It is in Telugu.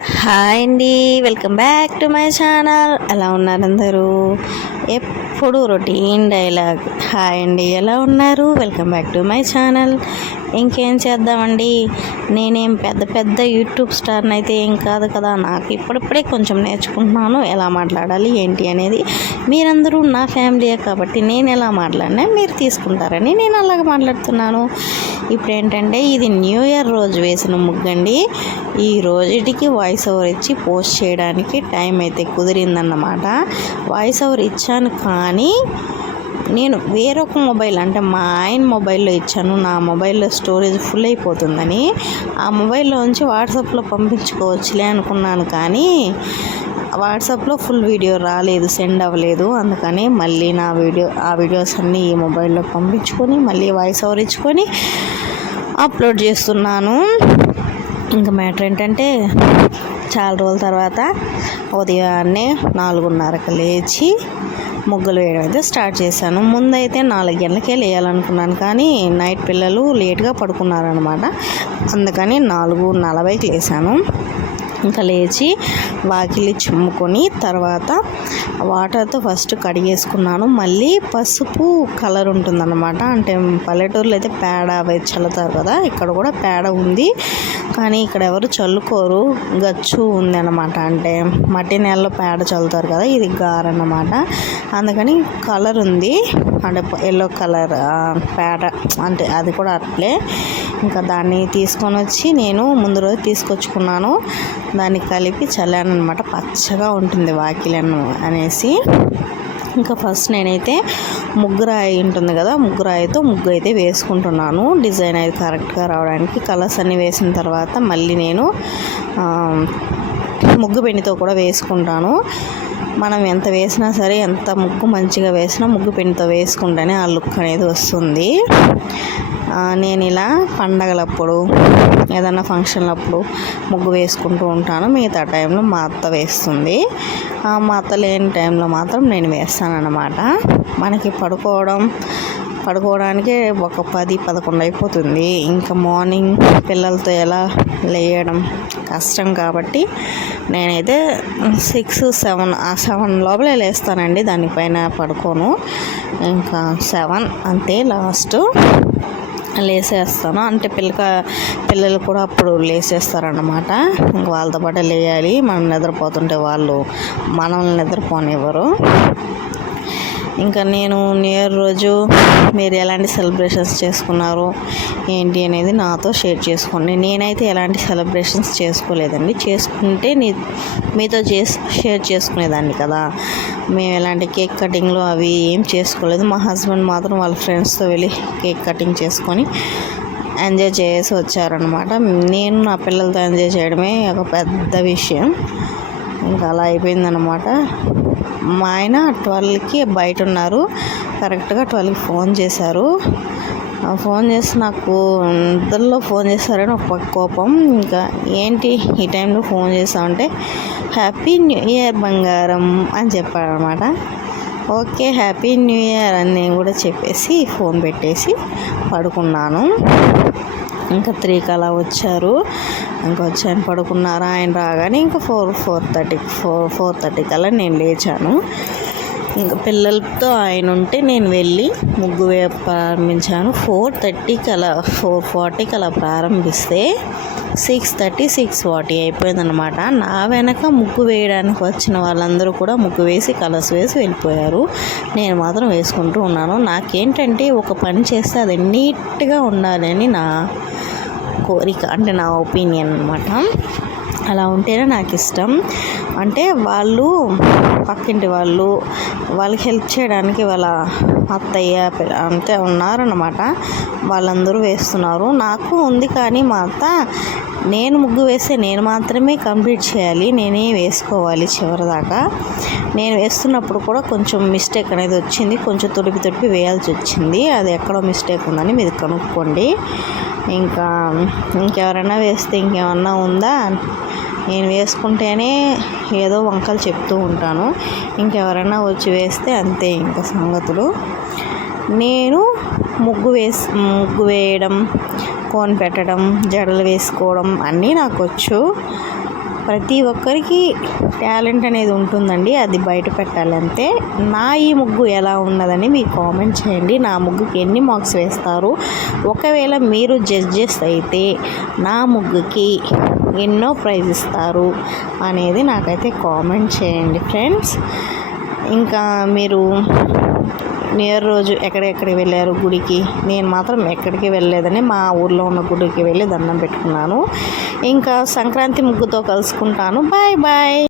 హాయ్ అండి, welcome back to my channel. ఎలా ఉన్నారు అందరూ? ఎప్పుడు రొటీన్ డైలాగ్. హాయ్ అండి, ఎలా ఉన్నారు? Welcome back to my channel. ఇంకేం చేద్దామండి, నేనేం పెద్ద పెద్ద యూట్యూబ్ స్టార్ని అయితే ఏం కాదు కదా. నాకు ఇప్పుడిప్పుడే కొంచెం నేర్చుకుంటున్నాను ఎలా మాట్లాడాలి ఏంటి అనేది. మీరందరూ నా ఫ్యామిలీయే కాబట్టి నేను ఎలా మాట్లాడినా మీరు తీసుకుంటారని నేను అలాగ మాట్లాడుతున్నాను. ఇప్పుడు ఏంటంటే ఇది న్యూ ఇయర్ రోజు వేసిన ముగ్గండి. ఈ రోజుటికి వాయిస్ ఓవర్ ఇచ్చి పోస్ట్ చేయడానికి టైం అయితే కుదిరిందన్నమాట. వాయిస్ ఓవర్ ఇచ్చాను, కానీ నేను వేరొక మొబైల్ అంటే మా ఆయన మొబైల్లో ఇచ్చాను. నా మొబైల్లో స్టోరేజ్ ఫుల్ అయిపోతుందని ఆ మొబైల్లోంచి వాట్సాప్లో పంపించుకోవచ్చులే అనుకున్నాను, కానీ వాట్సాప్లో ఫుల్ వీడియో రాలేదు, సెండ్ అవ్వలేదు. అందుకని మళ్ళీ ఆ వీడియోస్ అన్నీ ఈ మొబైల్లో పంపించుకొని మళ్ళీ వాయిస్ ఓవర్ ఇచ్చుకొని అప్లోడ్ చేస్తున్నాను. ఇంకా మ్యాటర్ ఏంటంటే, చాలా రోజుల తర్వాత ఉదయాన్నే 4:30కి లేచి ముగ్గులు వేయడం అయితే స్టార్ట్ చేశాను. ముందైతే 4 గంటలకే లేయాలనుకున్నాను, కానీ నైట్ పిల్లలు లేట్గా పడుకున్నారనమాట. అందుకని 4:40కి లేచాను. ఇంకా లేచి వాకిలి చిమ్ముకొని తర్వాత వాటర్తో ఫస్ట్ కడిగేసుకున్నాను. మళ్ళీ పసుపు కలర్ ఉంటుందన్నమాట. అంటే పల్లెటూరులో అయితే పేడ అవి చల్లుతారు కదా, ఇక్కడ కూడా పేడ ఉంది, కానీ ఇక్కడ ఎవరు చల్లుకోరు. గచ్చు ఉంది అన్నమాట, అంటే మట్టి నేలలో పేడ చల్లుతారు కదా, ఇది గారన్నమాట. అందుకని కలర్ ఉంది, అంటే ఎల్లో కలర్ పేడ, అంటే అది కూడా అట్లే. ఇంకా దాన్ని తీసుకొని వచ్చి నేను ముందు రోజు తీసుకొచ్చుకున్నాను. దాన్ని కలిపి చల్లాను అనమాట. పచ్చగా ఉంటుంది వాకిలి అనేసి. ఇంకా ఫస్ట్ నేనైతే ముగ్గురాయి ఉంటుంది కదా, ముగ్గురాయితో ముగ్గు అయితే వేసుకుంటున్నాను. డిజైన్ అయితే కరెక్ట్గా రావడానికి కలర్స్ అన్నీ వేసిన తర్వాత మళ్ళీ నేను ముగ్గు పెన్నుతో కూడా వేసుకుంటాను. మనం ఎంత వేసినా సరే, ఎంత ముగ్గు మంచిగా వేసినా ముగ్గు పెన్నుతో వేసుకుంటేనే ఆ లుక్ అనేది వస్తుంది. నేను ఇలా పండగలప్పుడు ఏదన్నా ఫంక్షన్లప్పుడు ముగ్గు వేసుకుంటూ ఉంటాను. మిగతా టైంలో మా అత్త వేస్తుంది. మా అత్త లేని టైంలో మాత్రం నేను వేస్తాను అన్నమాట. మనకి పడుకోవడానికే ఒక 10-11 అయిపోతుంది. ఇంకా మార్నింగ్ పిల్లలతో ఎలా లేయడం కష్టం కాబట్టి నేనైతే 6-7 లోపలే లేస్తానండి. దానిపైన పడుకోను. ఇంకా 7 అంతే లాస్ట్ లేసేస్తాను. అంటే పిల్లలు కూడా అప్పుడు లేసేస్తారన్నమాట. ఇంక వాళ్ళతో పాటు లేయాలి. మనం నిద్రపోతుంటే వాళ్ళు మనల్ని నిద్రపోనివ్వరు. ఇంకా నేను న్యూ ఇయర్ రోజు మీరు ఎలాంటి సెలబ్రేషన్స్ చేసుకున్నారు ఏంటి అనేది నాతో షేర్ చేసుకోండి. నేనైతే ఎలాంటి సెలబ్రేషన్స్ చేసుకోలేదండి. చేసుకుంటే మీతో షేర్ చేసుకునేదాన్ని కదా. మేము ఎలాంటి కేక్ కటింగ్లు అవి ఏం చేసుకోలేదు. మా హస్బెండ్ మాత్రం వాళ్ళ ఫ్రెండ్స్తో వెళ్ళి కేక్ కటింగ్ చేసుకొని ఎంజాయ్ చేసి వచ్చారనమాట. నేను నా పిల్లలతో ఎంజాయ్ చేయడమే ఒక పెద్ద విషయం. ఇంకా అలా అయిపోయిందనమాట. మా ఆయన 12కి బయట ఉన్నారు. కరెక్ట్గా 12కి ఫోన్ చేశారు. ఫోన్ చేసి నాకు నిద్రలో ఫోన్ చేశారని ఒక కోపం. ఇంకా ఏంటి ఈ టైంలో ఫోన్ చేసామంటే, హ్యాపీ న్యూ ఇయర్ బంగారం అని చెప్పారనమాట. ఓకే హ్యాపీ న్యూ ఇయర్ అని నేను కూడా చెప్పేసి ఫోన్ పెట్టేసి పడుకున్నాను. ఇంకా 3కి అలా వచ్చారు. ఇంకా వచ్చాను, పడుకున్నారు. ఆయన రాగానే ఇంకా 4:30 కల్లా నేను లేచాను. ఇంకా పిల్లలతో ఆయన ఉంటే నేను వెళ్ళి ముగ్గు ప్రారంభించాను. 4:30కి అలా 4:40కి అలా ప్రారంభిస్తే 6:30-6:40 అయిపోయిందనమాట. నా వెనక ముగ్గు వేయడానికి వచ్చిన వాళ్ళందరూ కూడా ముగ్గు వేసి కలర్స్ వేసి వెళ్ళిపోయారు. నేను మాత్రం వేసుకుంటూ ఉన్నాను. నాకేంటంటే ఒక పని చేస్తే అది నీట్గా ఉండాలని నా కోరిక, అంటే నా ఒపీనియన్ అనమాట. అలా ఉంటేనే నాకు ఇష్టం. అంటే పక్కింటి వాళ్ళకి హెల్ప్ చేయడానికి వాళ్ళ అత్తయ్య అంతే ఉన్నారన్నమాట. వాళ్ళందరూ వేస్తున్నారు. నాకు ఉంది, కానీ మా అత్త నేను ముగ్గు వేస్తే నేను మాత్రమే కంప్లీట్ చేయాలి, నేనే వేసుకోవాలి చివరిదాకా. నేను వేస్తున్నప్పుడు కూడా కొంచెం మిస్టేక్ అనేది వచ్చింది. కొంచెం తొడిపి వేయాల్సి వచ్చింది. అది ఎక్కడో మిస్టేక్ ఉందని మీరు కనుక్కోండి. ఇంకెవరైనా వేస్తే ఇంకేమన్నా ఉందా, నేను వేసుకుంటేనే ఏదో వంకలు చెప్తూ ఉంటాను. ఇంకెవరైనా వచ్చి వేస్తే అంతే ఇంకా సంగతులు. నేను ముగ్గు వేయడం, కోన్ పెట్టడం, జడలు వేసుకోవడం అన్నీ నాకు వచ్చు. ప్రతి ఒక్కరికి టాలెంట్ అనేది ఉంటుందండి, అది బయట పెట్టాలి అంతే. నా ఈ ముగ్గు ఎలా ఉన్నదని మీకు కామెంట్ చేయండి. నా ముగ్గుకి ఎన్ని మార్క్స్ వేస్తారు, ఒకవేళ మీరు జడ్జెస్ అయితే నా ముగ్గుకి ఎన్నో ప్రైజ్ ఇస్తారు అనేది నాకైతే కామెంట్ చేయండి ఫ్రెండ్స్. ఇంకా మీరు న్యూ ఇయర్ రోజు ఎక్కడెక్కడికి వెళ్ళారు గుడికి? నేను మాత్రం ఎక్కడికి వెళ్ళలేదని మా ఊర్లో ఉన్న గుడికి వెళ్ళి దండం పెట్టుకున్నాను. ఇంకా సంక్రాంతి ముగ్గుతో కలుసుకుంటాను. Bye bye.